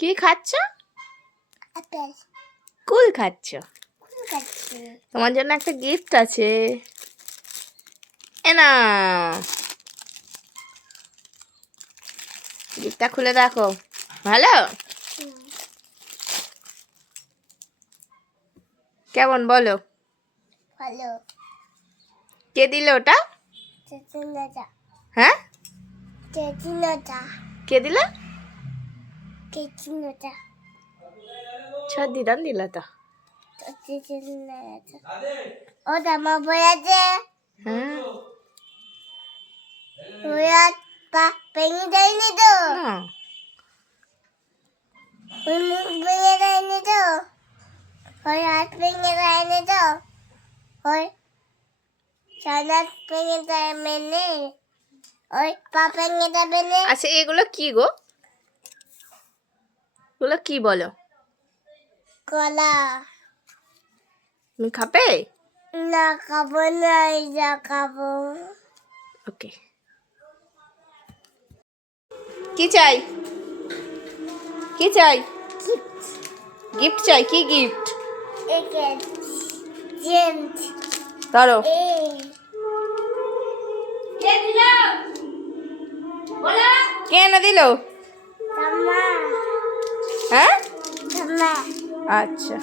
কি খাচ্ছ? আপেল। কুল খাচ্ছ? কুল খাচ্ছি। তোমার জন্য একটা গিফট আছে। এনা গিফটটা খুলে দেখো। ভালো? কেমন বলো? ভালো। কে দিল ওটা? চেচিনাটা। হ্যাঁ? চেচিনাটা। কে দিল? চেচিনাটা। দিদান দিল তো। চেচিনাটা। ওটা মা বলেছে। হ্যাঁ। ওরা ভেঙে দেয়নি তো? না। ওই মুখ ভেঙে দেয়নি তো? ওই হাত ভেঙে দেয়নি তো? ওই সানাত ভেঙে দেবে না? ওই পা ভেঙে দেবে না? আচ্ছা এগুলো কি গো? এগুলো কি বলো? কলা। তুমি খাবে? না খাবো না, এটা খাবো। ওকে। কি চাই? কি চাই? গিফট চাই। কি গিফট? একে জেন্ট। ধরো। কে দিল? বলো। কে এনে দিল? ঠাম্মা। হ্যাঁ? ঠাম্মা। আচ্ছা।